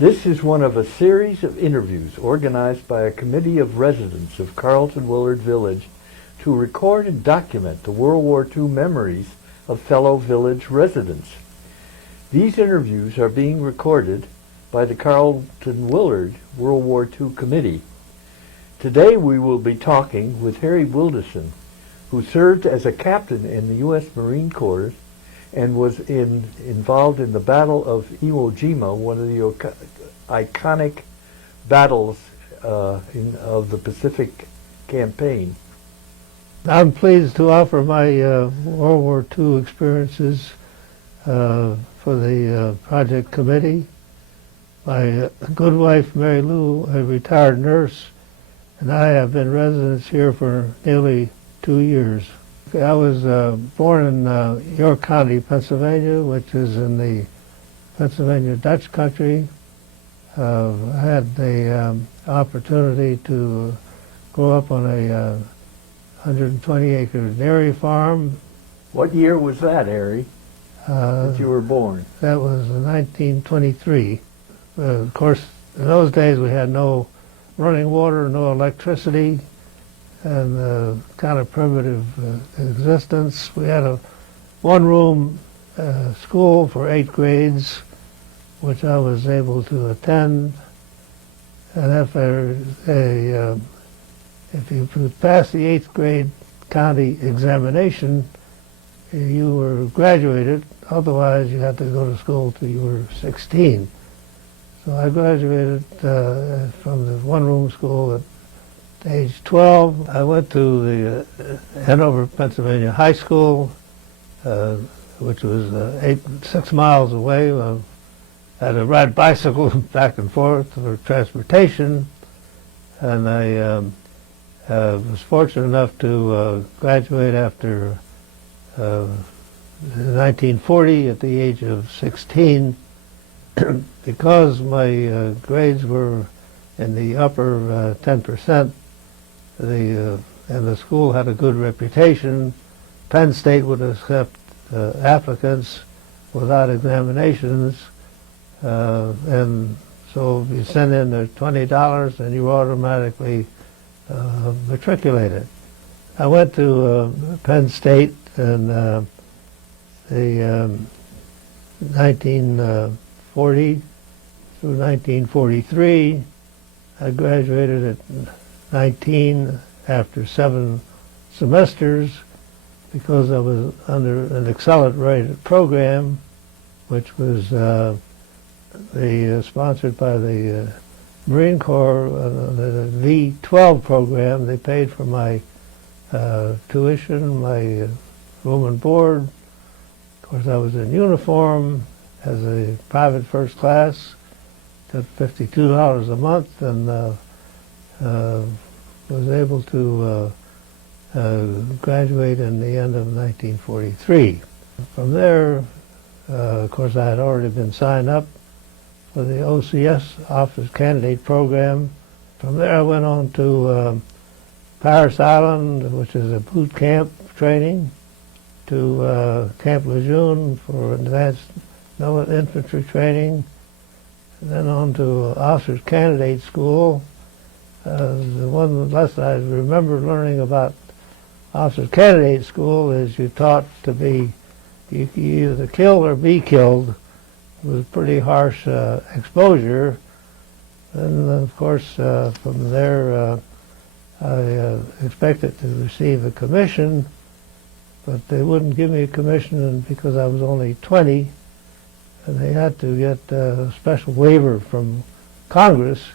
This is one of a series of interviews organized by a committee of residents of Carleton-Willard Village to record and document the World War II memories of fellow village residents. These interviews are being recorded by the Carleton-Willard World War II Committee. Today we will be talking with Harry Wildasin, who served as a captain in the U.S. Marine Corps and was involved in the Battle of Iwo Jima, one of the iconic battles of the Pacific campaign. I'm pleased to offer my World War II experiences for the project committee. My good wife, Mary Lou, a retired nurse, and I have been residents here for nearly 2 years. I was born in York County, Pennsylvania, which is in the Pennsylvania Dutch country. I had the opportunity to grow up on a 120-acre dairy farm. What year was that, Harry, that you were born? That was in 1923. Of course, in those days we had no running water, no electricity, and kind of primitive existence. We had a one-room school for 8 grades, which I was able to attend. And if you passed the 8th grade county examination, you were graduated. Otherwise, you had to go to school till you were 16. So I graduated from the one-room school at age 12. I went to the Hanover, Pennsylvania High School, which was 6 miles away. I had to ride bicycle back and forth for transportation, and I was fortunate enough to graduate after 1940 at the age of 16. Because my grades were in the upper 10%, and the school had a good reputation, Penn State would accept applicants without examinations, and so if you send in the $20 and you automatically matriculated. I went to Penn State in the 1940 through 1943. I graduated at 19 after 7 semesters because I was under an accelerated program, which was sponsored by the Marine Corps, the V-12 program. They paid for my tuition, my room and board. Of course, I was in uniform as a private first class, got $52 a month, and was able to graduate in the end of 1943. From there, of course, I had already been signed up for the OCS Office Candidate Program. From there, I went on to Paris Island, which is a boot camp training, to Camp LeJeune for advanced infantry training, and then on to Officers Candidate School. The one lesson I remember learning about Officers Candidate School is you taught to be, you either kill or be killed. It was pretty harsh exposure. And of course, from there, I expected to receive a commission, but they wouldn't give me a commission because I was only 20, and they had to get a special waiver from Congress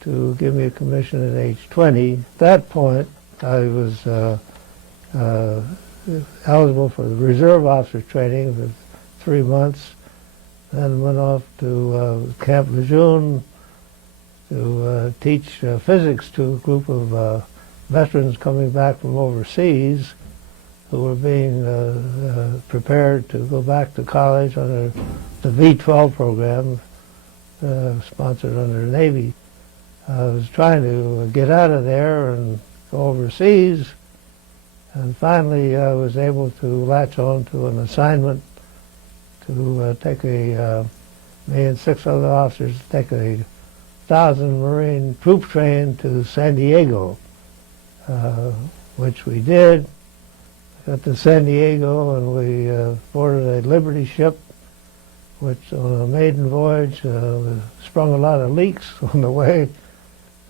to give me a commission at age 20. At that point, I was eligible for the reserve officer training for 3 months, then went off to Camp LeJeune to teach physics to a group of veterans coming back from overseas who were being prepared to go back to college under the V-12 program sponsored under the Navy. I was trying to get out of there and go overseas, and finally I was able to latch on to an assignment to take a me and 6 other officers to take a 1,000 Marine troop train to San Diego, which we did. Got to San Diego and we boarded a Liberty ship, which on a maiden voyage sprung a lot of leaks on the way,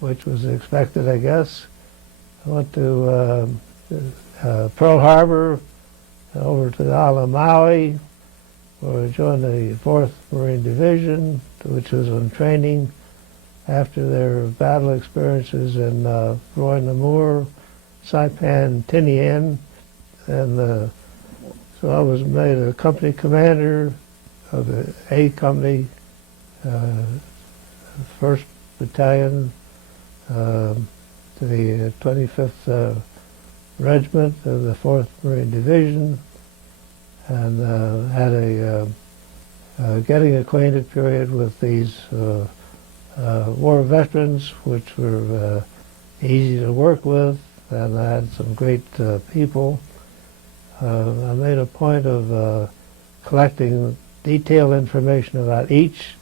which was expected, I guess. I went to Pearl Harbor, over to Island Maui, where we joined the 4th Marine Division, which was on training after their battle experiences in Roy Namur, Saipan, Tinian. And so I was made a company commander of the A Company, 1st Battalion, to the 25th Regiment of the 4th Marine Division, and had a getting acquainted period with these war veterans, which were easy to work with, and I had some great people. I made a point of collecting detailed information about each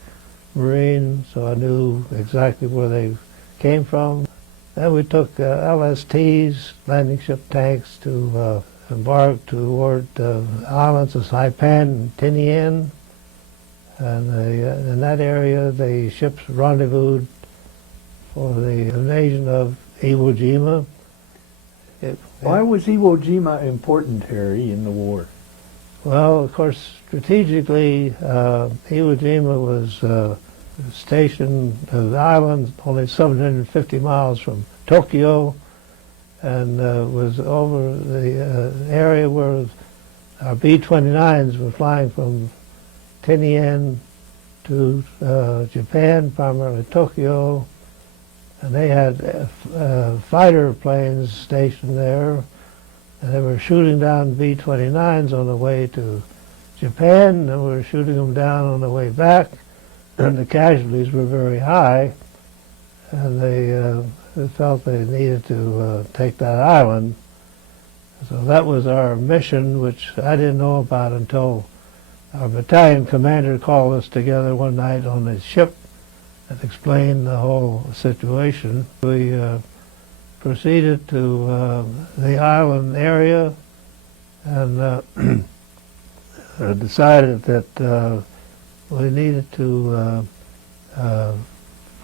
Marine, so I knew exactly where they came from. Then we took LSTs, landing ship tanks, to embark toward islands of Saipan and Tinian. And in that area, the ships rendezvoused for the invasion of Iwo Jima. Why was Iwo Jima important, Harry, in the war? Well, of course, strategically, Iwo Jima was stationed on the island only 750 miles from Tokyo, and was over the area where our B-29s were flying from Tinian to Japan, primarily Tokyo, and they had fighter planes stationed there, and they were shooting down B-29s on the way to Japan, and we were shooting them down on the way back, and the casualties were very high, and they felt they needed to take that island. So that was our mission, which I didn't know about until our battalion commander called us together one night on his ship and explained the whole situation. We proceeded to the island area and decided that we needed to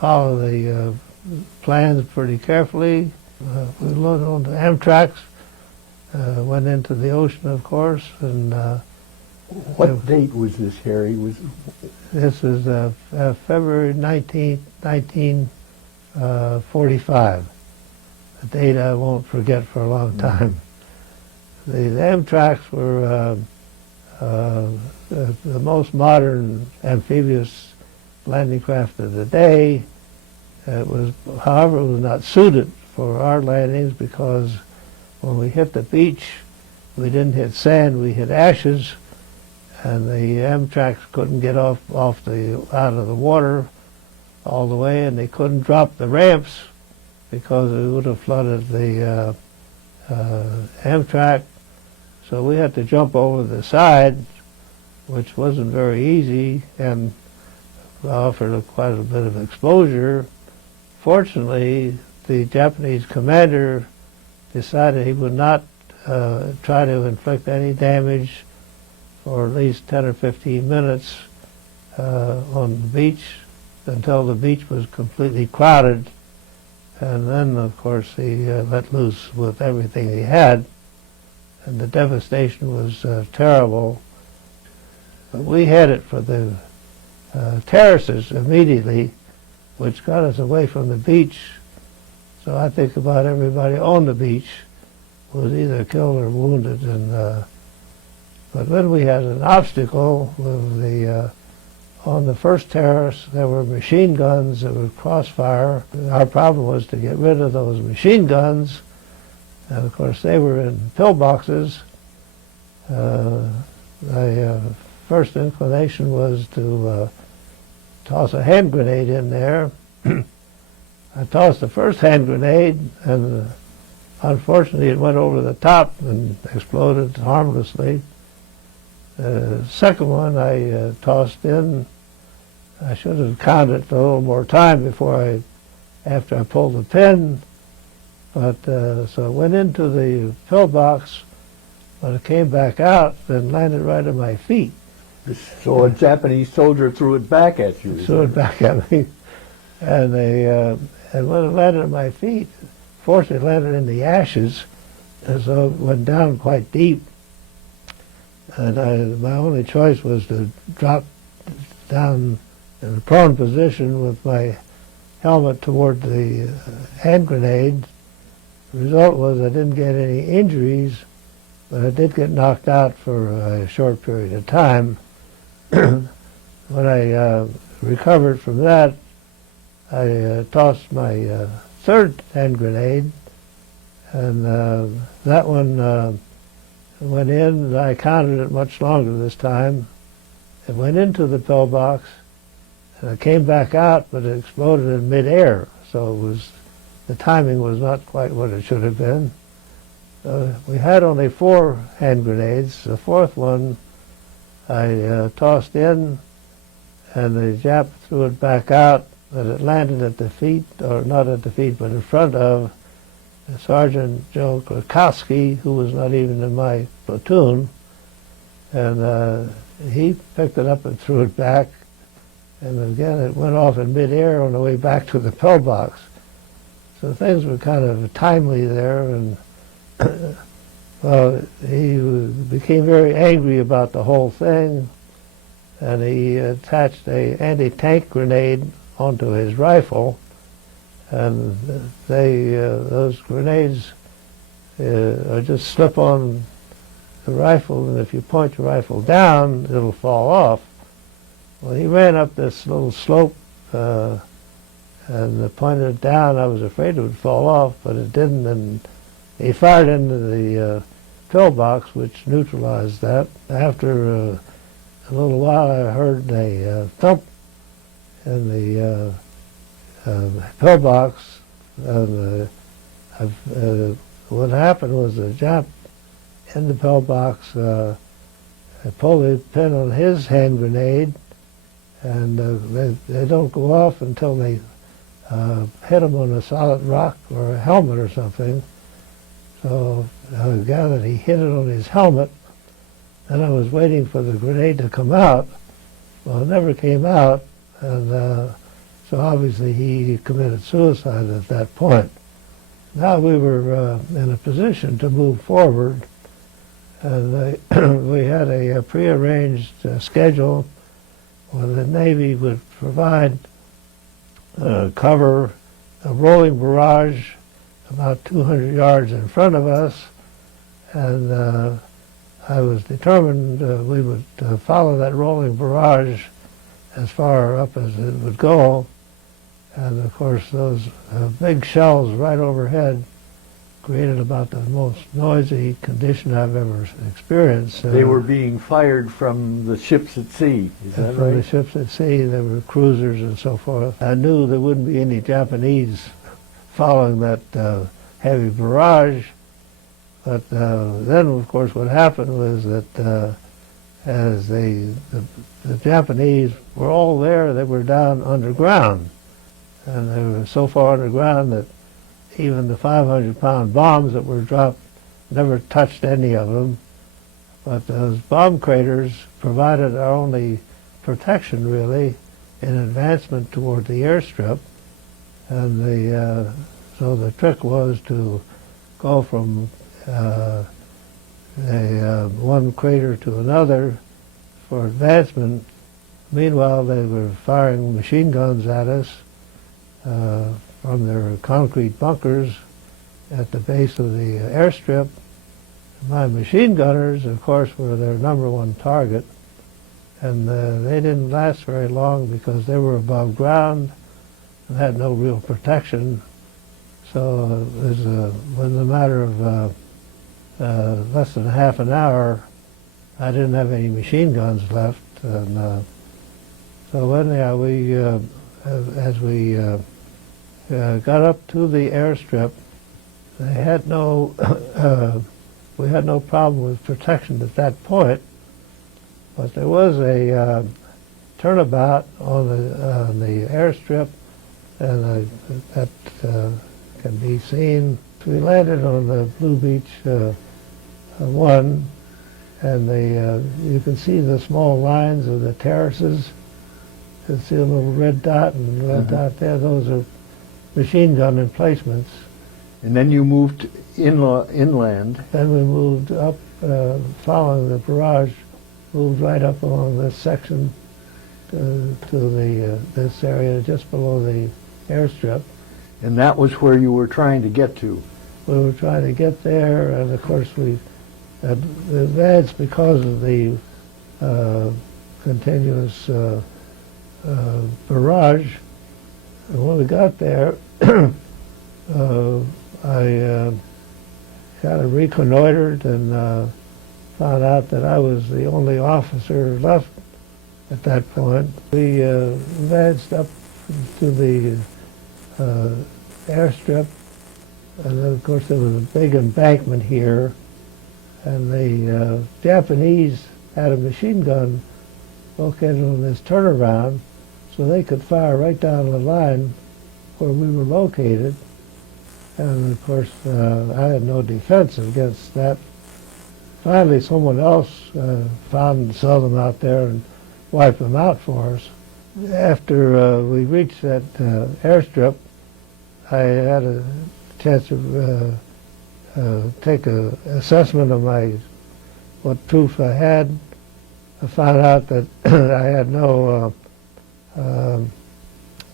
follow the plans pretty carefully. We loaded onto Amtraks, went into the ocean, of course, and what date was this, Harry? This was February 19th, 1945. A date I won't forget for a long time. The Amtraks were the most modern amphibious landing craft of the day. It was, however, it was not suited for our landings because when we hit the beach, we didn't hit sand, we hit ashes, and the Amtraks couldn't get out of the water all the way, and they couldn't drop the ramps because it would have flooded the Amtrak. So we had to jump over the side, which wasn't very easy and offered quite a bit of exposure. Fortunately, the Japanese commander decided he would not try to inflict any damage for at least 10 or 15 minutes on the beach until the beach was completely crowded. And then, of course, he let loose with everything he had, and the devastation was terrible. But we headed for the terraces immediately, which got us away from the beach. So I think about everybody on the beach was either killed or wounded. And but then we had an obstacle with on the first terrace there were machine guns that would crossfire. Our problem was to get rid of those machine guns, and of course they were in pillboxes. The first inclination was to toss a hand grenade in there. I tossed the first hand grenade, and unfortunately it went over the top and exploded harmlessly. The second one I tossed in, I should have counted a little more time after I pulled the pin. But so I went into the pillbox. When it came back out, then landed right at my feet. So a Japanese soldier threw it back at you. Threw it back at me, and and when it landed at my feet, fortunately it landed in the ashes, and so it went down quite deep. And my only choice was to drop down in a prone position with my helmet toward the hand grenade. The result was I didn't get any injuries, but I did get knocked out for a short period of time. When I recovered from that, I tossed my third hand grenade, and that one went in, and I counted it much longer this time. It went into the pillbox, and it came back out, but it exploded in midair, so the timing was not quite what it should have been. We had only 4 hand grenades. The fourth one I tossed in, and the Jap threw it back out, but it landed at the feet, or not at the feet, but in front of Sergeant Joe Krakowski, who was not even in my platoon. And he picked it up and threw it back, and again it went off in midair on the way back to the pillbox. So things were kind of timely there, and well, he became very angry about the whole thing, and he attached a anti-tank grenade onto his rifle, and those grenades just slip on the rifle, and if you point your rifle down, it'll fall off. Well, he ran up this little slope and pointed it down. I was afraid it would fall off, but it didn't, and he fired into the pillbox, which neutralized that. After a little while, I heard a thump in the pillbox, and what happened was the Jap in the pillbox pulled the pin on his hand grenade, and they don't go off until they hit him on a solid rock or a helmet or something. So I gathered he hit it on his helmet, and I was waiting for the grenade to come out. Well, it never came out, and so obviously he committed suicide at that point. Now we were in a position to move forward, and we had a prearranged schedule where the Navy would provide cover, a rolling barrage about 200 yards in front of us, and I was determined we would follow that rolling barrage as far up as it would go. And of course those big shells right overhead created about the most noisy condition I've ever experienced. They were being fired from the ships at sea, is that right? From the ships at sea. There were cruisers and so forth. I knew there wouldn't be any Japanese following that heavy barrage, but then of course what happened was that as the Japanese were all there, they were down underground, and they were so far underground that even the 500-pound bombs that were dropped never touched any of them. But those bomb craters provided our only protection, really, in advancement toward the airstrip. And so the trick was to go from one crater to another for advancement. Meanwhile, they were firing machine guns at us from their concrete bunkers at the base of the airstrip. My machine gunners, of course, were their #1 target, and they didn't last very long because they were above ground and had no real protection. So it was within a matter of less than half an hour, I didn't have any machine guns left. And so anyhow, as we got up to the airstrip, they had no we had no problem with protection at that point, but there was a turnabout on the airstrip, and that can be seen. We landed on the Blue Beach 1, and you can see the small lines of the terraces. You can see a little red dot and red dot there. Those are machine gun emplacements. And then you moved inland. Then we moved up, following the barrage, moved right up along this section to this area just below the airstrip. And that was where you were trying to get to. We were trying to get there, and of course we advanced because of the continuous barrage. And when we got there, I kind of reconnoitered and found out that I was the only officer left at that point. We advanced up to the airstrip, and then of course there was a big embankment here, and the Japanese had a machine gun located on this turnaround, so they could fire right down the line where we were located. And of course, I had no defense against that. Finally, someone else found and saw them out there and wiped them out for us. After we reached that airstrip, I had a chance to take an assessment of what proof I had. I found out that I had no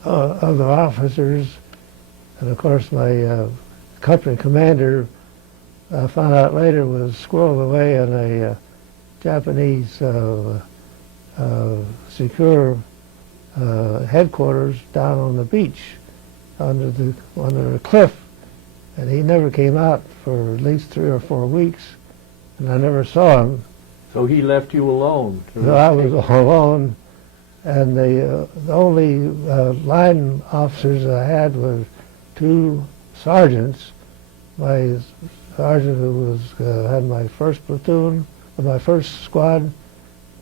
other officers. And of course, my company commander, I found out later, was squirreled away in a Japanese secure headquarters down on the beach under a cliff. And he never came out for at least 3 or 4 weeks, and I never saw him. So he left you alone? So I was alone, and the only line officers I had were 2 sergeants. My sergeant who had my first platoon, my first squad,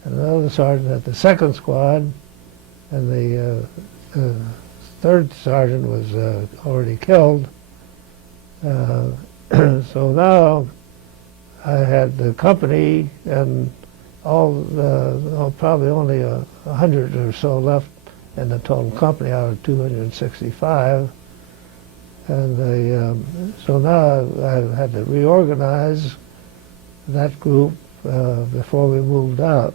and another sergeant at the second squad, and the third sergeant was already killed. So now I had the company and probably only 100 or so left in the total company out of 265. And so now I had to reorganize that group before we moved out.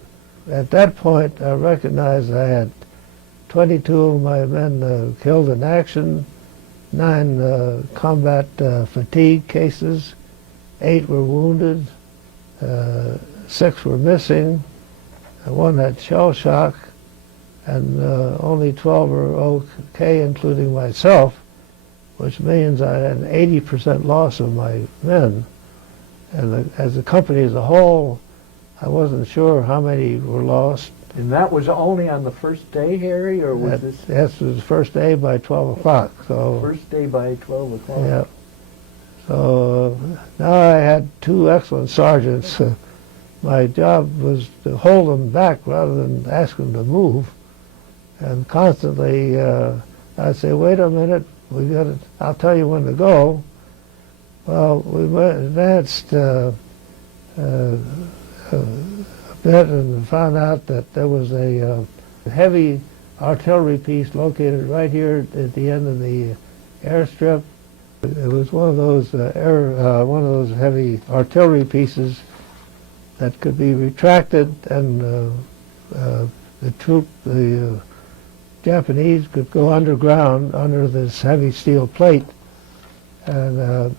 At that point, I recognized I had 22 of my men killed in action, 9 combat fatigue cases, 8 were wounded, 6 were missing, 1 had shell shock, and only 12 were okay, including myself, which means I had an 80% loss of my men. And as a company as a whole, I wasn't sure how many were lost. And that was only on the first day, Harry, or was this? Yes, it was the first day by 12 o'clock. So first day by 12 o'clock. Yeah. So now I had 2 excellent sergeants. My job was to hold them back rather than ask them to move. And constantly I'd say, wait a minute, I'll tell you when to go. Well, we advanced a bit and found out that there was a heavy artillery piece located right here at the end of the airstrip. It was one of those heavy artillery pieces that could be retracted, and the Japanese could go underground under this heavy steel plate, and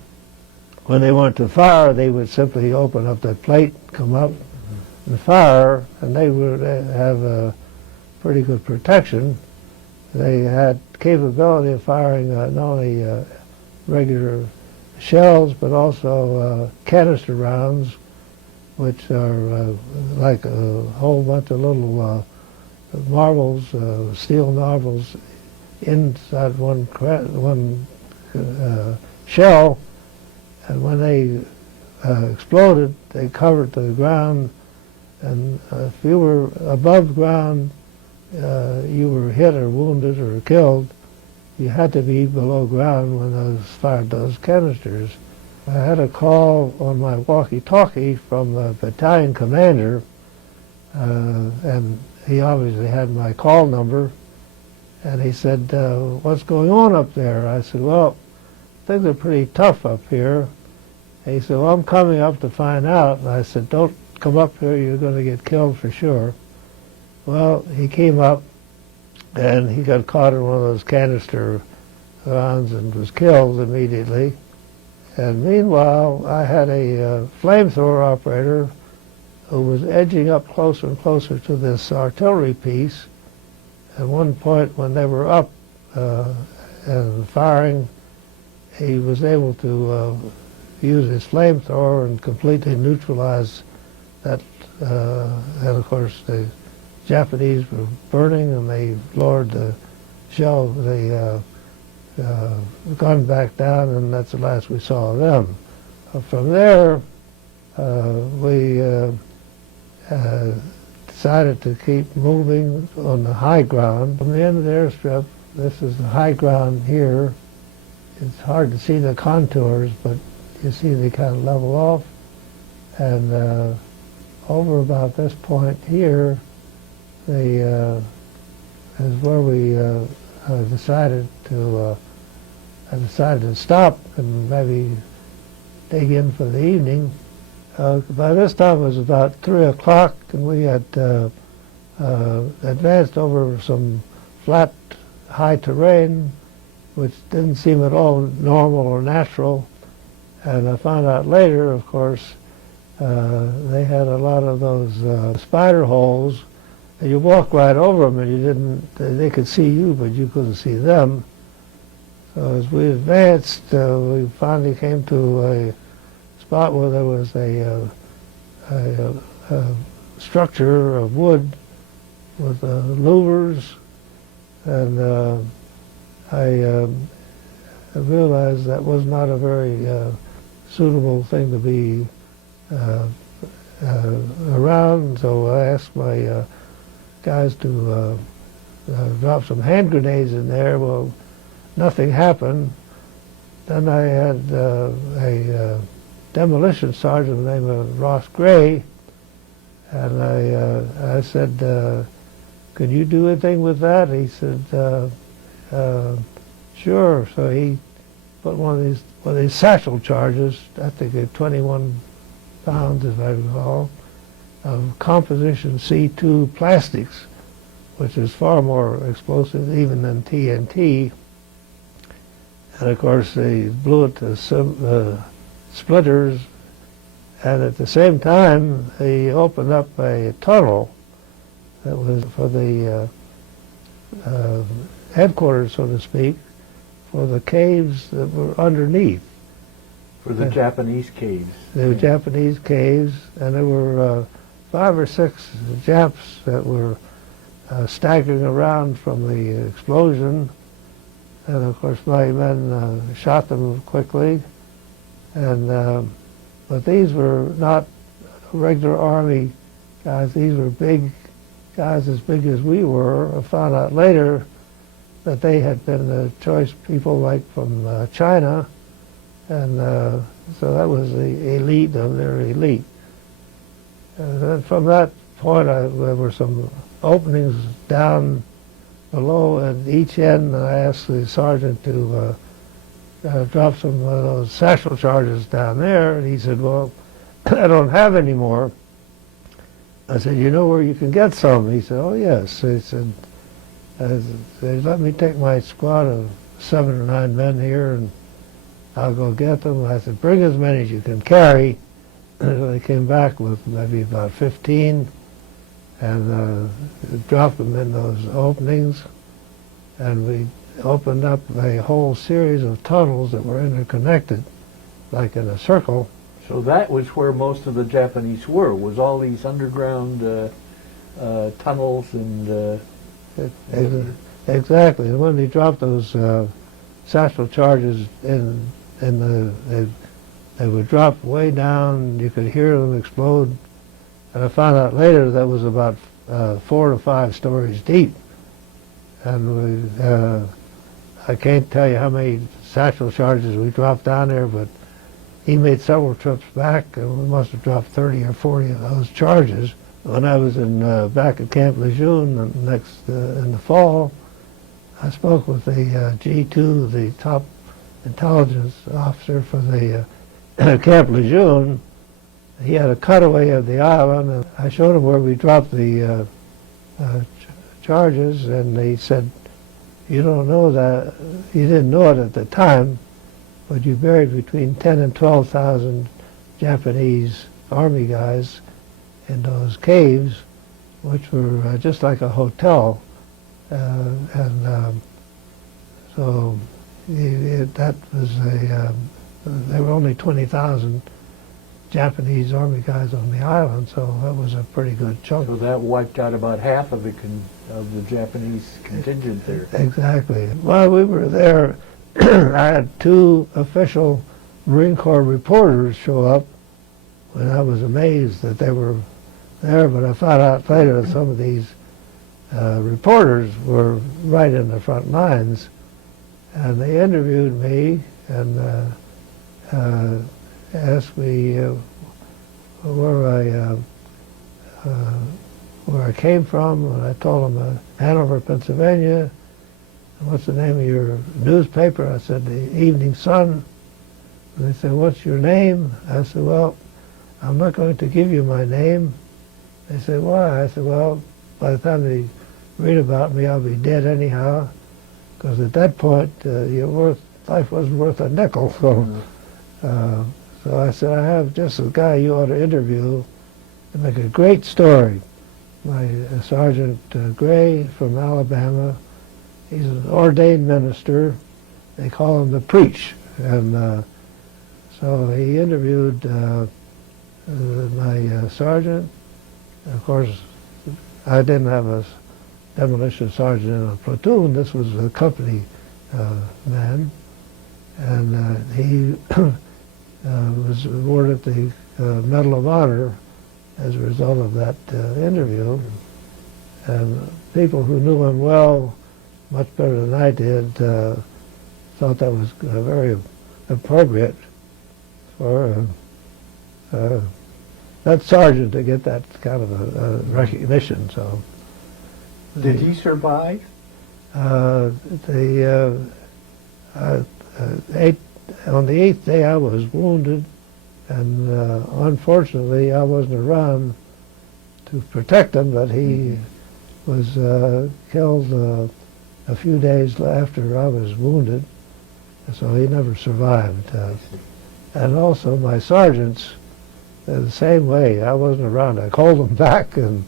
when they wanted to fire, they would simply open up that plate, come up and fire, and they would have pretty good protection. They had capability of firing not only regular shells, but also canister rounds, which are like a whole bunch of little marbles, steel marbles, inside one shell, and when they exploded, they covered the ground, and if you were above ground, you were hit or wounded or killed, you had to be below ground when those fired those canisters. I had a call on my walkie-talkie from the battalion commander, and he obviously had my call number, and he said, what's going on up there? I said, well, things are pretty tough up here. And he said, well, I'm coming up to find out. And I said, don't come up here, you're going to get killed for sure. Well, he came up, and he got caught in one of those canister rounds and was killed immediately. And meanwhile, I had a flamethrower operator who was edging up closer and closer to this artillery piece. At one point, when they were up and firing, he was able to use his flamethrower and completely neutralize that. And of course, the Japanese were burning, and they lowered the shell, the gun back down, and that's the last we saw of them. From there, we decided to keep moving on the high ground. From the end of the airstrip, this is the high ground here. It's hard to see the contours, but you see they kind of level off. And over about this point here, is where we decided to stop and maybe dig in for the evening. By this time it was about 3 o'clock, and we had advanced over some flat, high terrain, which didn't seem at all normal or natural. And I found out later, of course, they had a lot of those spider holes. And you walk right over them, and you didn't. They could see you, but you couldn't see them. So as we advanced, we finally came to a spot where there was a structure of wood with louvers, and I realized that was not a very suitable thing to be around. So I asked my guys to drop some hand grenades in there. Well, nothing happened. Then I had a demolition sergeant named Ross Gray, and I said, could you do anything with that? He said, sure. So he put one of these satchel charges, I think they're 21 pounds, if I recall, of composition C2 plastics, which is far more explosive even than TNT. And of course, they blew it to some splinters, and at the same time, they opened up a tunnel that was for the headquarters, so to speak, for the caves that were underneath. For the Japanese caves. They were Japanese caves, and there were 5 or 6 Japs that were staggering around from the explosion. And of course my men shot them quickly. And but these were not regular Army guys. These were big guys, as big as we were. I found out later that they had been choice people like from China. And so that was the elite of their elite. And then from that point, there were some openings down below at each end, and I asked the sergeant to drop some of those satchel charges down there, and he said, well, I don't have any more. I said, you know where you can get some? He said, oh, yes. He said, let me take my squad of 7 or 9 men here, and I'll go get them. I said, bring as many as you can carry. They came back with maybe about 15, and dropped them in those openings, and we opened up a whole series of tunnels that were interconnected, like in a circle. So that was where most of the Japanese were, was all these underground tunnels and... Exactly. And when they dropped those satchel charges in they would drop way down, you could hear them explode. And I found out later that was about 4 to 5 stories deep. And I can't tell you how many satchel charges we dropped down there, but he made several trips back, and we must have dropped 30 or 40 of those charges. When I was back at Camp LeJeune in the fall, I spoke with the G2, the top intelligence officer for the Camp LeJeune. He had a cutaway of the island, and I showed him where we dropped the charges, and he said, "You don't know that, you didn't know it at the time, but you buried between 10 and 12,000 Japanese Army guys in those caves, which were just like a hotel." So that was there were only 20,000 Japanese Army guys on the island, so that was a pretty good chunk. So that wiped out about half of the Japanese contingent there. Exactly. While we were there, I had 2 official Marine Corps reporters show up, and I was amazed that they were there, but I found out later that some of these reporters were right in the front lines, and they interviewed me and asked me where I came from, and I told them Hanover, Pennsylvania. And what's the name of your newspaper? I said the Evening Sun. And they said, "What's your name?" I said, "Well, I'm not going to give you my name." They said, "Why?" I said, "Well, by the time they read about me, I'll be dead anyhow, because at that point, life wasn't worth a nickel." So I said, "I have just a guy you ought to interview and make a great story. My Sergeant Gray from Alabama. He's an ordained minister. They call him the Preach." And so he interviewed my sergeant. Of course, I didn't have a demolition sergeant in a platoon. This was a company man. And he was awarded the Medal of Honor as a result of that interview. And people who knew him well, much better than I did, thought that was very appropriate for that sergeant to get that kind of a recognition. So, did he survive? On the 8th day, I was wounded, and unfortunately, I wasn't around to protect him. But he was killed a few days after I was wounded, so he never survived. And also, my sergeants, the same way. I wasn't around. I called them back, and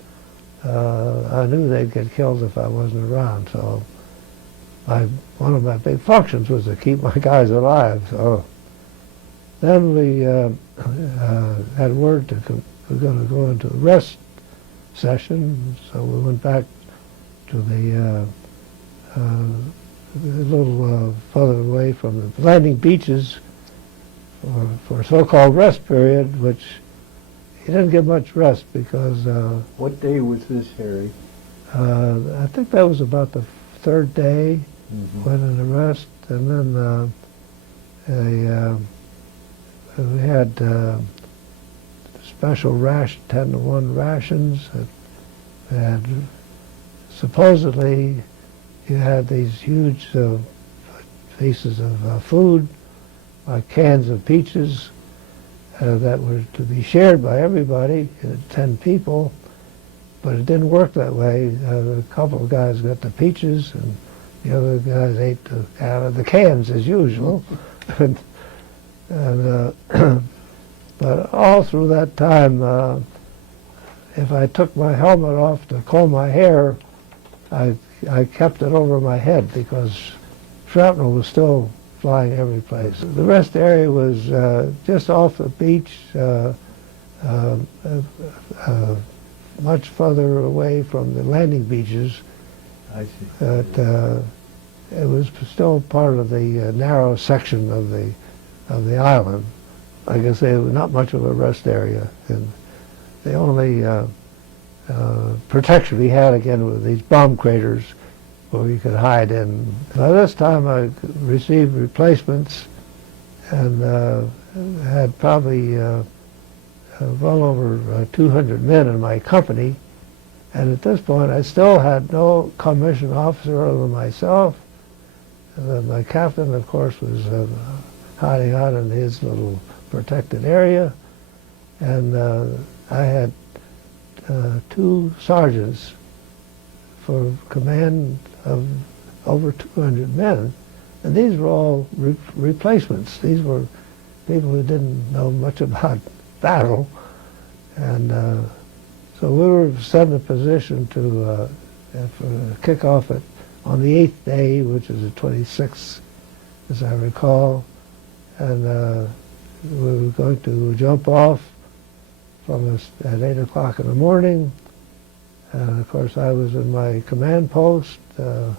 I knew they'd get killed if I wasn't around. So one of my big functions was to keep my guys alive. So then we had word we're going to go into a rest session. So we went back to the a little further away from the landing beaches for a so-called rest period, which he didn't get much rest because... what day was this, Harry? I think that was about the 3rd day. Went in the rest, and then we had special 10-to-1 rations. And supposedly you had these huge pieces of food, like cans of peaches, that were to be shared by everybody, 10 people, but it didn't work that way. A couple of guys got the peaches, and the other guys ate out of the cans as usual. But all through that time, if I took my helmet off to comb my hair, I kept it over my head because shrapnel was still flying every place. The rest area was just off the beach, much further away from the landing beaches. I see. But it was still part of the narrow section of the island. Like I say, it was not much of a rest area, and the only protection we had again with these bomb craters where we could hide in. By this time I received replacements and had probably well over 200 men in my company. And at this point I still had no commissioned officer other than myself. And then my captain, of course, was hiding out in his little protected area. And I had 2 sergeants for command of over 200 men. And these were all replacements. These were people who didn't know much about battle. And so we were set in a position to kick off on the 8th day, which is the 26th, as I recall. And we were going to jump off from us at 8 o'clock in the morning. And of course I was in my command post. I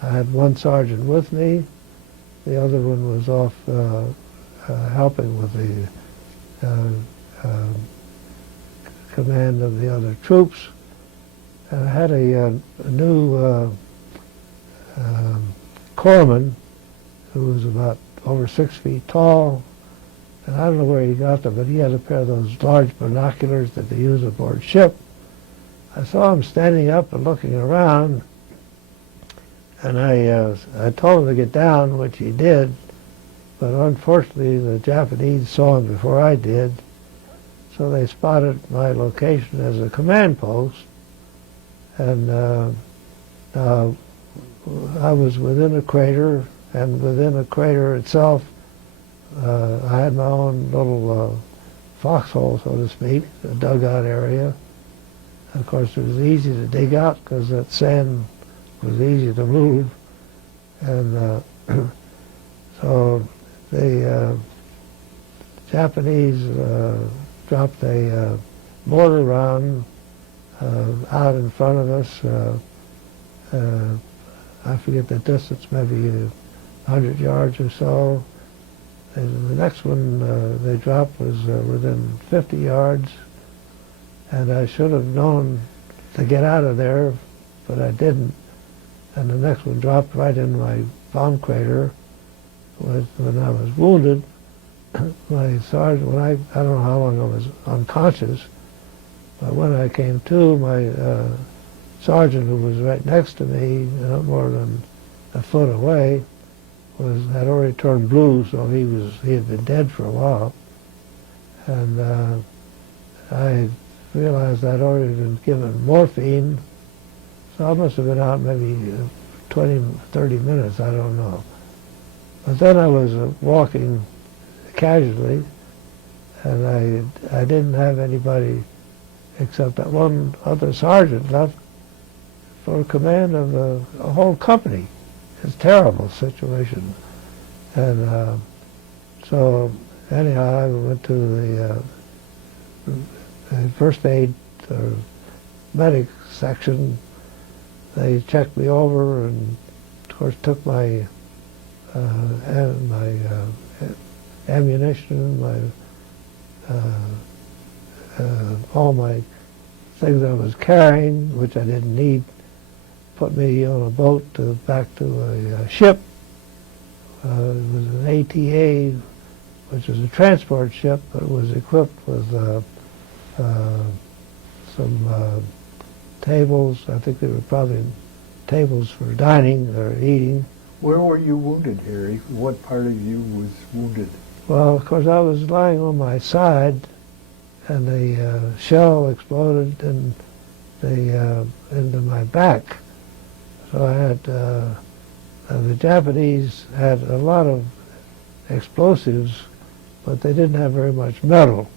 had 1 sergeant with me. The other one was off helping with the command of the other troops. And I had a new corpsman who was about over 6 feet tall. And I don't know where he got them, but he had a pair of those large binoculars that they use aboard ship. I saw him standing up and looking around, and I told him to get down, which he did, but unfortunately the Japanese saw him before I did, so they spotted my location as a command post, and I was within a crater, and within a crater itself I had my own little foxhole, so to speak, a dugout area. Of course, it was easy to dig out because that sand was easy to move. And so the Japanese dropped a mortar round out in front of us. I forget the distance, maybe 100 yards or so. And the next one they dropped was within 50 yards. And I should have known to get out of there, but I didn't. And the next one dropped right in my bomb crater. When I was wounded, my sergeant, I don't know how long I was unconscious, but when I came to, my sergeant, who was right next to me, not more than a foot away, had already turned blue, so he had been dead for a while. And I realized I'd already been given morphine, so I must have been out maybe 20, 30 minutes, I don't know. But then I was walking casually, and I didn't have anybody except that one other sergeant left for command of a whole company. It's a terrible situation. And so anyhow, I went to the first aid or medic section. They checked me over and of course took my ammunition, all my things I was carrying, which I didn't need, put me on a boat back to a ship. It was an ATA, which was a transport ship, but it was equipped with some tables. I think they were probably tables for dining or eating. Where were you wounded, Harry? What part of you was wounded? Well, of course, I was lying on my side, and the shell exploded into my back. So I had the Japanese had a lot of explosives, but they didn't have very much metal.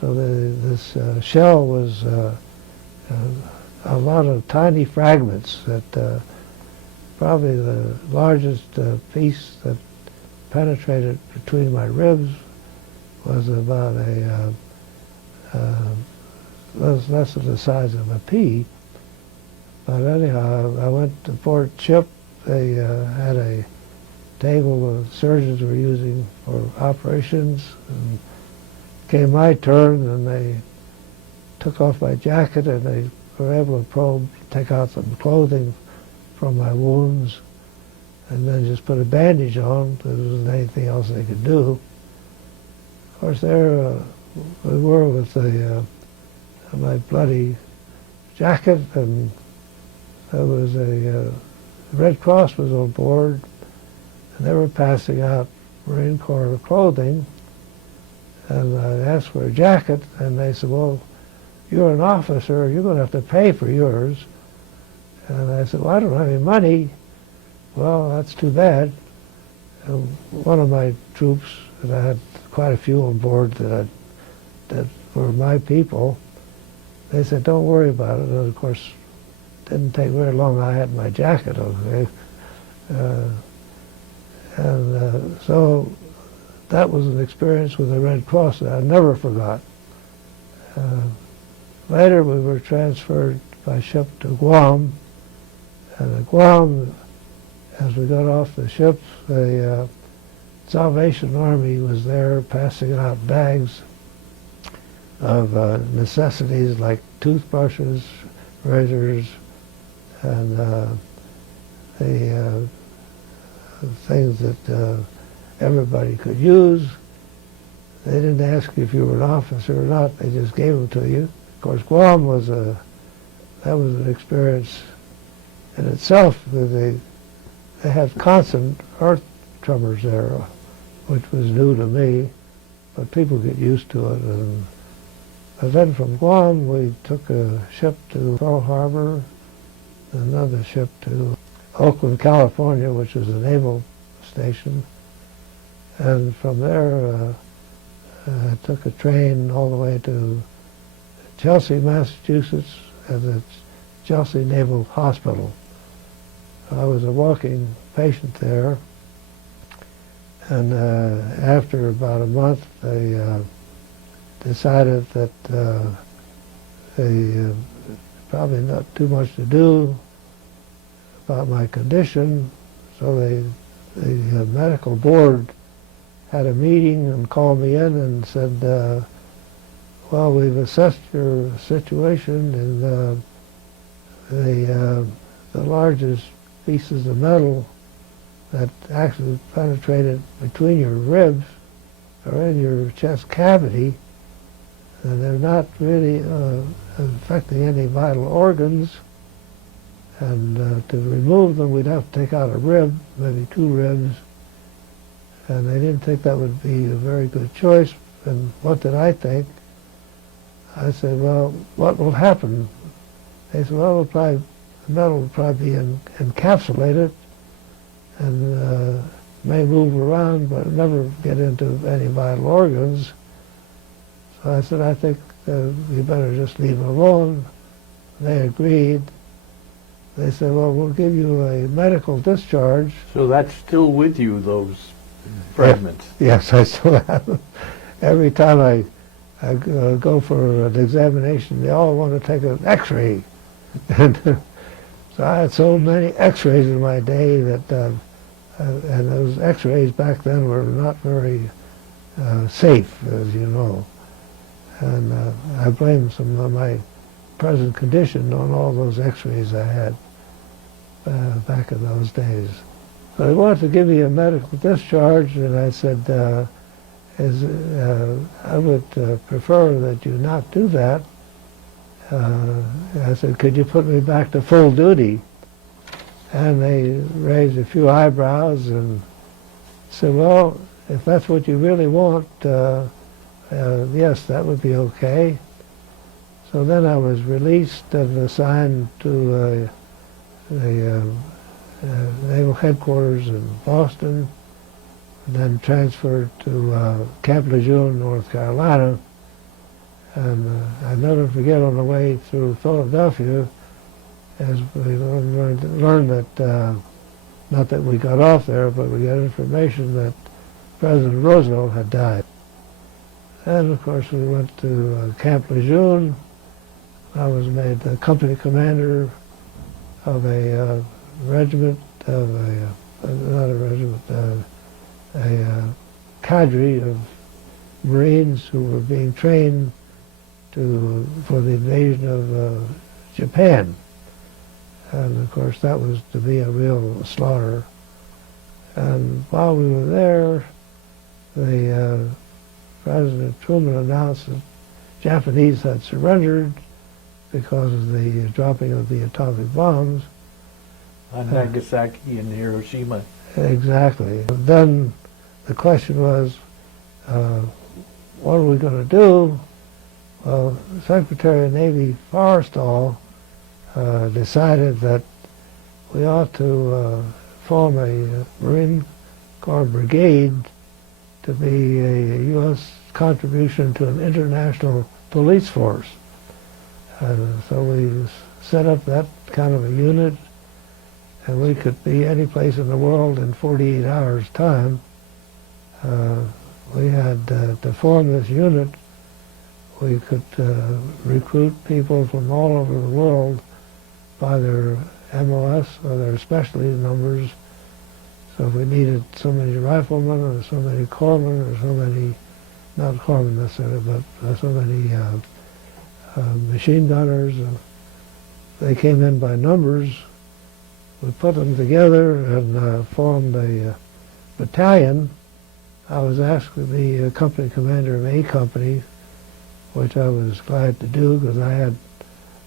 So this shell was a lot of tiny fragments that probably the largest piece that penetrated between my ribs was about less than the size of a pea. But anyhow, I went to port ship. They had a table the surgeons were using for operations. And came my turn, and they took off my jacket, and they were able to take out some clothing from my wounds, and then just put a bandage on. There wasn't anything else they could do. Of course, there we were with my bloody jacket, and there was a Red Cross was on board, and they were passing out Marine Corps clothing. And I asked for a jacket, and they said, "Well, you're an officer, you're going to have to pay for yours." And I said, "Well, I don't have any money." "Well, that's too bad." And one of my troops, and I had quite a few on board that were my people, they said, "Don't worry about it." And of course, it didn't take very long. I had my jacket, okay? So that was an experience with the Red Cross that I never forgot. Later, we were transferred by ship to Guam, and at Guam, as we got off the ship, the Salvation Army was there passing out bags of necessities like toothbrushes, razors, and the things that everybody could use. They didn't ask you if you were an officer or not. They just gave them to you. Of course, Guam was that was an experience in itself. They had constant earth tremors there, which was new to me, but people get used to it. And then from Guam, we took a ship to Pearl Harbor, another ship to Oakland, California, which was a naval station. And from there, I took a train all the way to Chelsea, Massachusetts, at the Chelsea Naval Hospital. I was a walking patient there, and after about a month, they decided that they probably not too much to do about my condition, so the medical board had a meeting and called me in and said, "Well, we've assessed your situation, and the largest pieces of metal that actually penetrated between your ribs are in your chest cavity, and they're not really affecting any vital organs. And to remove them, we'd have to take out a rib, maybe 2 ribs." And they didn't think that would be a very good choice. And what did I think? I said, "Well, what will happen?" They said, "Well, the metal will probably be encapsulated and may move around, but never get into any vital organs." So I said, "I think you better just leave it alone." They agreed. They said, "Well, we'll give you a medical discharge." So that's still with you, those fragments? Yes, I still have them. Every time I go for an examination, they all want to take an X-ray. And so I had so many X-rays in my day that, and those X-rays back then were not very safe, as you know. And I blame some of my present condition on all those X-rays I had back in those days. So they wanted to give me a medical discharge, and I said, I would prefer that you not do that. I said, "Could you put me back to full duty?" And they raised a few eyebrows and said, "Well, if that's what you really want, yes, that would be okay." So then I was released and assigned to the Naval Headquarters in Boston, and then transferred to Camp LeJeune, North Carolina. And I never forget, on the way through Philadelphia, as we learned that, not that we got off there, but we got information that President Roosevelt had died. And of course we went to Camp LeJeune. I was made the company commander of a regiment, not a regiment, a cadre of Marines who were being trained for the invasion of Japan. And of course that was to be a real slaughter. And while we were there, the President Truman announced that Japanese had surrendered because of the dropping of the atomic bombs. On Nagasaki and Hiroshima. Exactly. Then the question was, what are we going to do? Well, Secretary of Navy Forrestal decided that we ought to form a Marine Corps brigade to be a U.S. contribution to an international police force. So we set up that kind of a unit, and we could be any place in the world in 48 hours' time. We had to form this unit. We could recruit people from all over the world by their MOS or their specialty numbers. So if we needed so many riflemen or so many corpsmen or so many, not corpsmen necessarily, but so many machine gunners, they came in by numbers. We put them together and formed a battalion. I was asked to be a company commander of A Company, which I was glad to do because I had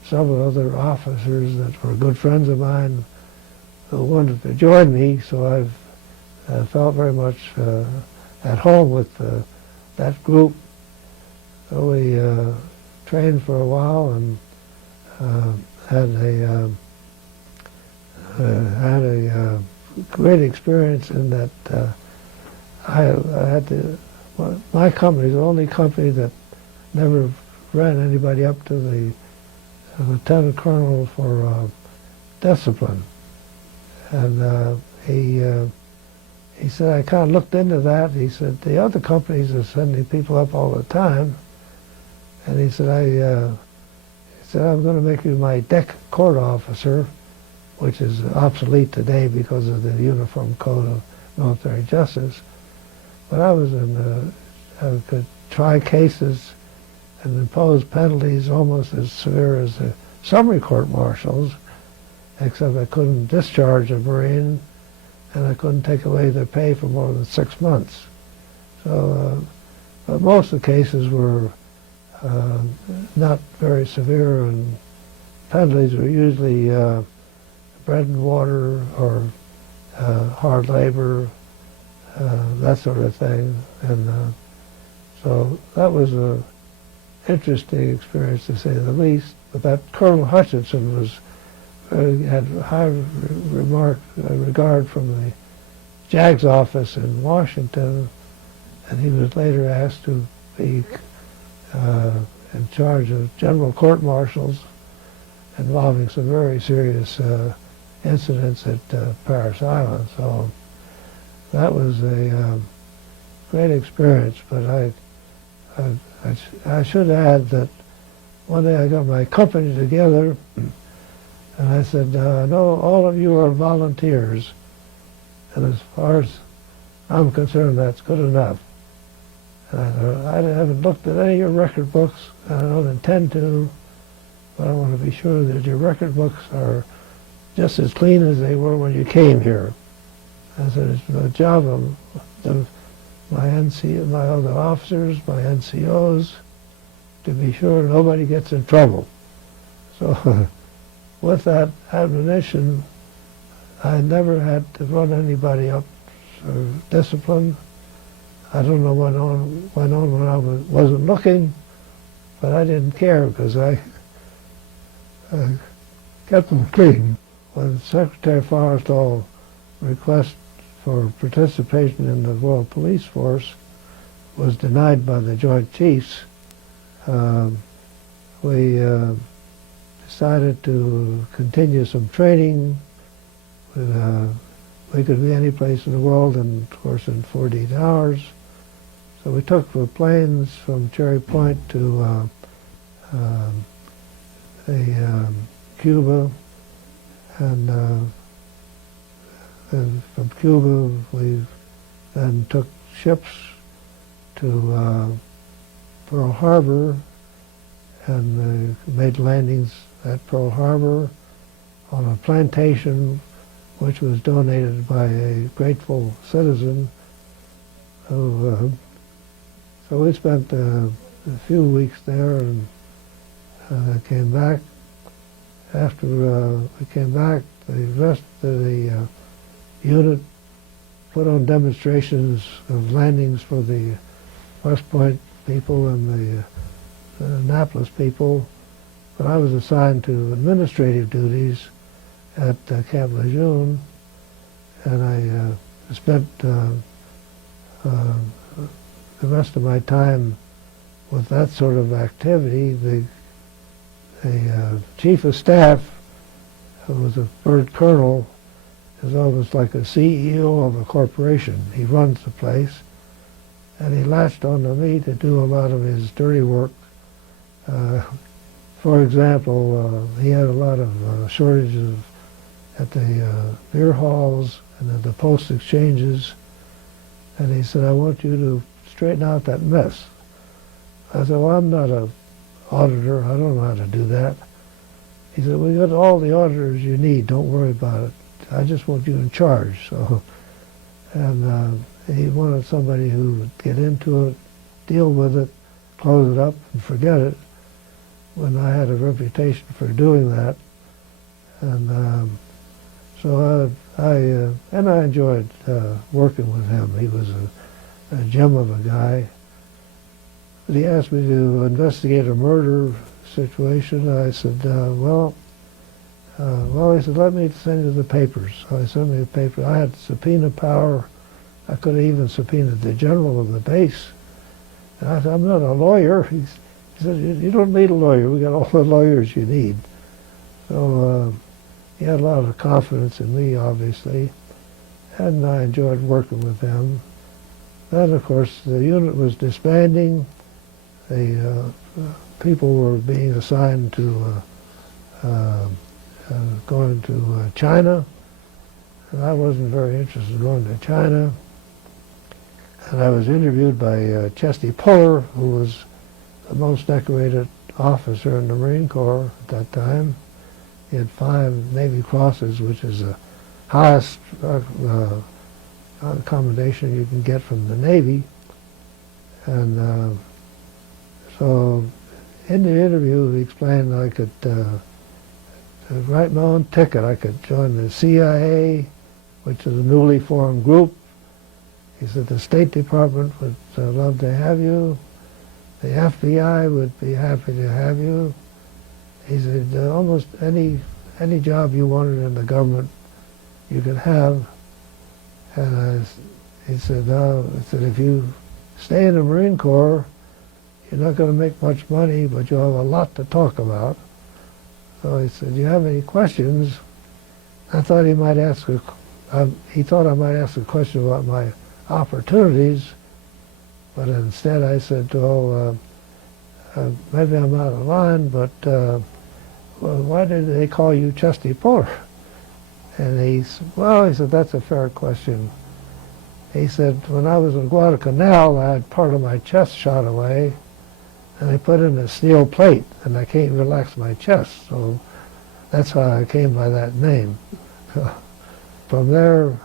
several other officers that were good friends of mine who wanted to join me, so I felt very much at home with that group. So we trained for a while and had a great experience in that I had to. My company is the only company that never ran anybody up to the lieutenant colonel for discipline, and he said, I kind of looked into that. He said the other companies are sending people up all the time, and he said I'm going to make you my deck court officer, which is obsolete today because of the Uniform Code of Military Justice. But I was I could try cases and impose penalties almost as severe as the summary court-martials, except I couldn't discharge a Marine and I couldn't take away their pay for more than 6 months. So, but most of the cases were not very severe, and penalties were usually bread and water or hard labor, that sort of thing. And so that was an interesting experience, to say the least. But that Colonel Hutchinson had high regard from the JAG's office in Washington, and he was later asked to be in charge of general court-martials involving some very serious incidents at Parris Island. So that was a great experience. But I should add that one day I got my company together, and I said, no, all of you are volunteers, and as far as I'm concerned, that's good enough. And I thought, I haven't looked at any of your record books, and I don't intend to, but I want to be sure that your record books are just as clean as they were when you came here. I said, it's the job of my other officers, my NCOs, to be sure nobody gets in trouble. So with that admonition, I never had to run anybody up for discipline. I don't know what went on when I wasn't looking, but I didn't care because I kept them clean. When Secretary Forrestal's request for participation in the World Police Force was denied by the Joint Chiefs, we decided to continue some training. We could be any place in the world, and of course in 48 hours. So we took the planes from Cherry Point to Cuba, and from Cuba we then took ships to Pearl Harbor, and made landings at Pearl Harbor on a plantation which was donated by a grateful citizen. So we spent a few weeks there and came back. After we came back, the rest of the unit put on demonstrations of landings for the West Point people and the Annapolis people, but I was assigned to administrative duties at Camp LeJeune, and I spent the rest of my time with that sort of activity. The chief of staff, who was a bird colonel, is almost like a CEO of a corporation. He runs the place, and he latched onto me to do a lot of his dirty work. For example, he had a lot of shortages at the beer halls and at the post exchanges, and he said, "I want you to straighten out that mess." I said, "Well, I'm not an auditor. I don't know how to do that." He said, "We got all the auditors you need. Don't worry about it. I just want you in charge." So, and he wanted somebody who would get into it, deal with it, close it up, and forget it. When I had a reputation for doing that, and so I enjoyed working with him. He was a gem of a guy. But he asked me to investigate a murder situation. I said, well, he said, "Let me send you the papers." So I sent me the paper. I had subpoena power. I could have even subpoenaed the general of the base. And I said, "I'm not a lawyer." He said, "You don't need a lawyer. We got all the lawyers you need." So he had a lot of confidence in me, obviously, and I enjoyed working with him. Then, of course, the unit was disbanding. The people were being assigned to going to China, and I wasn't very interested in going to China. And I was interviewed by Chesty Puller, who was the most decorated officer in the Marine Corps at that time. He had 5 Navy Crosses, which is the highest commendation you can get from the Navy. And so in the interview, he explained I could write my own ticket. I could join the CIA, which is a newly formed group. He said the State Department would love to have you. The FBI would be happy to have you. He said almost any job you wanted in the government, you could have. And he said, "No," he said, "if you stay in the Marine Corps, you're not going to make much money, but you'll have a lot to talk about." So he said, "Do you have any questions?" I thought he might ask he thought I might ask a question about my opportunities, but instead I said, maybe I'm out of line, but well, why did they call you Chesty Puller? And he said, "That's a fair question." He said, "When I was in Guadalcanal, I had part of my chest shot away, and they put in a steel plate, and I can't relax my chest. So that's how I came by that name." From there,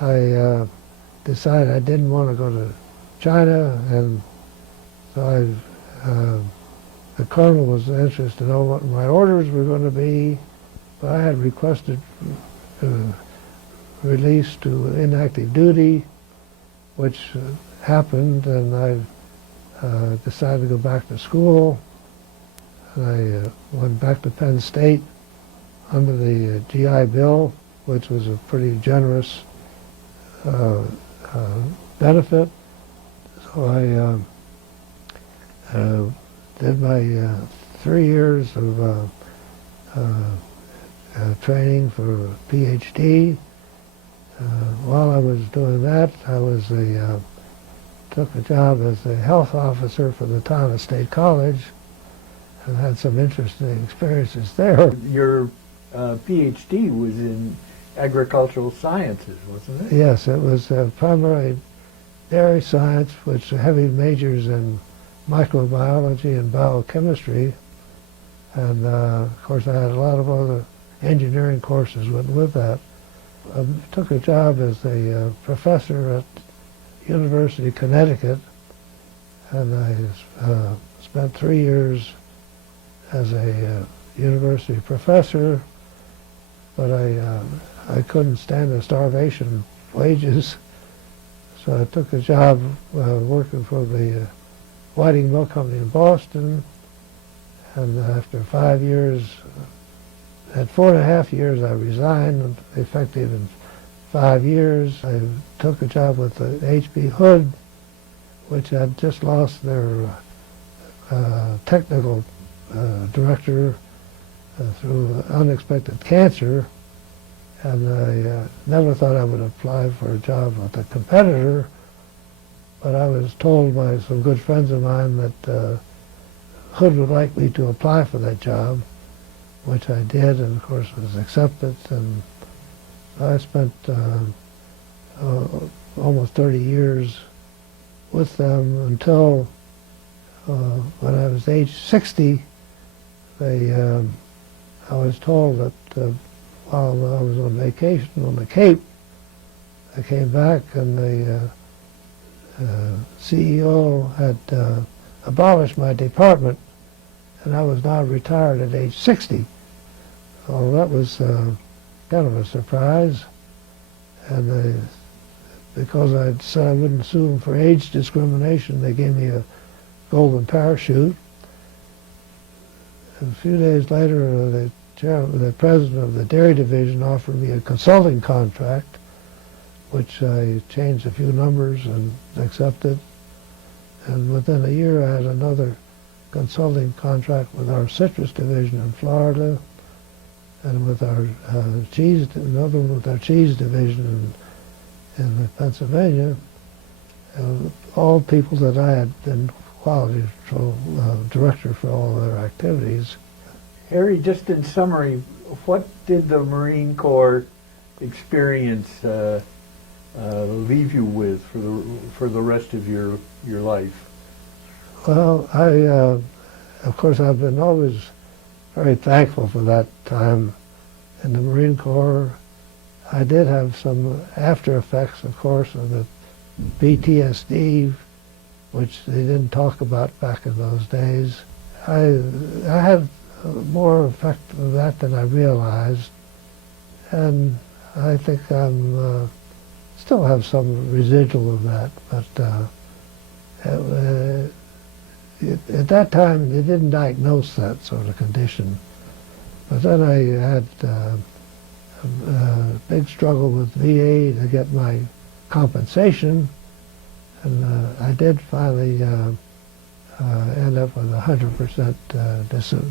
I decided I didn't want to go to China, and so the colonel was anxious to know what my orders were going to be, but I had requested release to inactive duty, which happened, and I decided to go back to school. And I went back to Penn State under the GI Bill, which was a pretty generous benefit. So I did my 3 years of training for a PhD. While I was doing that, I took a job as a health officer for the town of State College, and had some interesting experiences there. Your PhD was in agricultural sciences, wasn't it? Yes, it was primarily dairy science, which heavy majors in microbiology and biochemistry, and of course I had a lot of other engineering courses with that. I took a job as a professor at University of Connecticut, and I spent 3 years as a university professor, but I couldn't stand the starvation wages, so I took a job working for the Whiting Milk Company in Boston, and after 5 years, at 4.5 years, I resigned, effective in 5 years. I took a job with the H.B. Hood, which had just lost their technical director through unexpected cancer, and I never thought I would apply for a job with a competitor, but I was told by some good friends of mine that Hood would like me to apply for that job, which I did, and of course was accepted, and I spent almost 30 years with them until when I was age 60, I was told that while I was on vacation on the Cape, I came back and the CEO had abolished my department, and I was now retired at age 60. So that was kind of a surprise, and because I said I wouldn't sue them for age discrimination, they gave me a golden parachute. A few days later, the president of the dairy division offered me a consulting contract, which I changed a few numbers and accepted. And within a year, I had another consulting contract with our citrus division in Florida, and with our another one with our cheese division in Pennsylvania. All people that I had been quality control director for all their activities. Harry, just in summary, what did the Marine Corps experience leave you with for the rest of your life? Well, of course, I've been always very thankful for that time in the Marine Corps. I did have some after effects, of course, of the PTSD, which they didn't talk about back in those days. I had more effect of that than I realized, and I think I'm still have some residual of that, but at that time they didn't diagnose that sort of condition. But then I had a big struggle with VA to get my compensation, and I did finally end up with 100%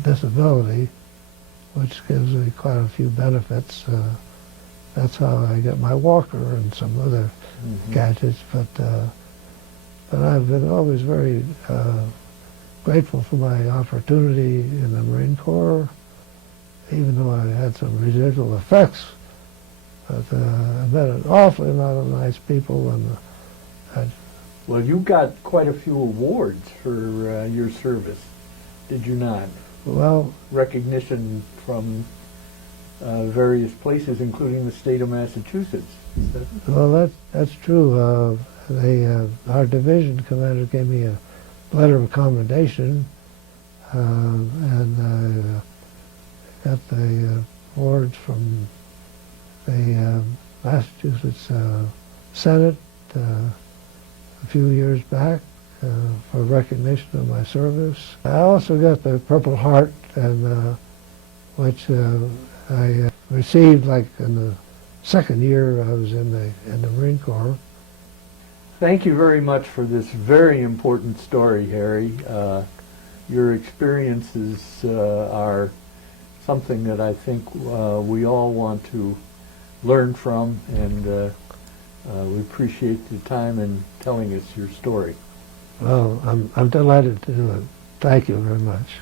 disability, which gives me quite a few benefits. That's how I get my walker and some other gadgets. But I've been always very grateful for my opportunity in the Marine Corps, even though I had some residual effects. But I met an awfully lot of nice people, and well, you got quite a few awards for your service, did you not? Well, recognition from various places, including the state of Massachusetts. Well, that's true. Our division commander gave me a letter of commendation, and I got the awards from the Massachusetts Senate a few years back for recognition of my service. I also got the Purple Heart, and which I received like in the second year I was in the Marine Corps. Thank you very much for this very important story, Harry. Your experiences are something that I think we all want to learn from, and we appreciate the time in telling us your story. Well, I'm delighted to do it. Thank you very much.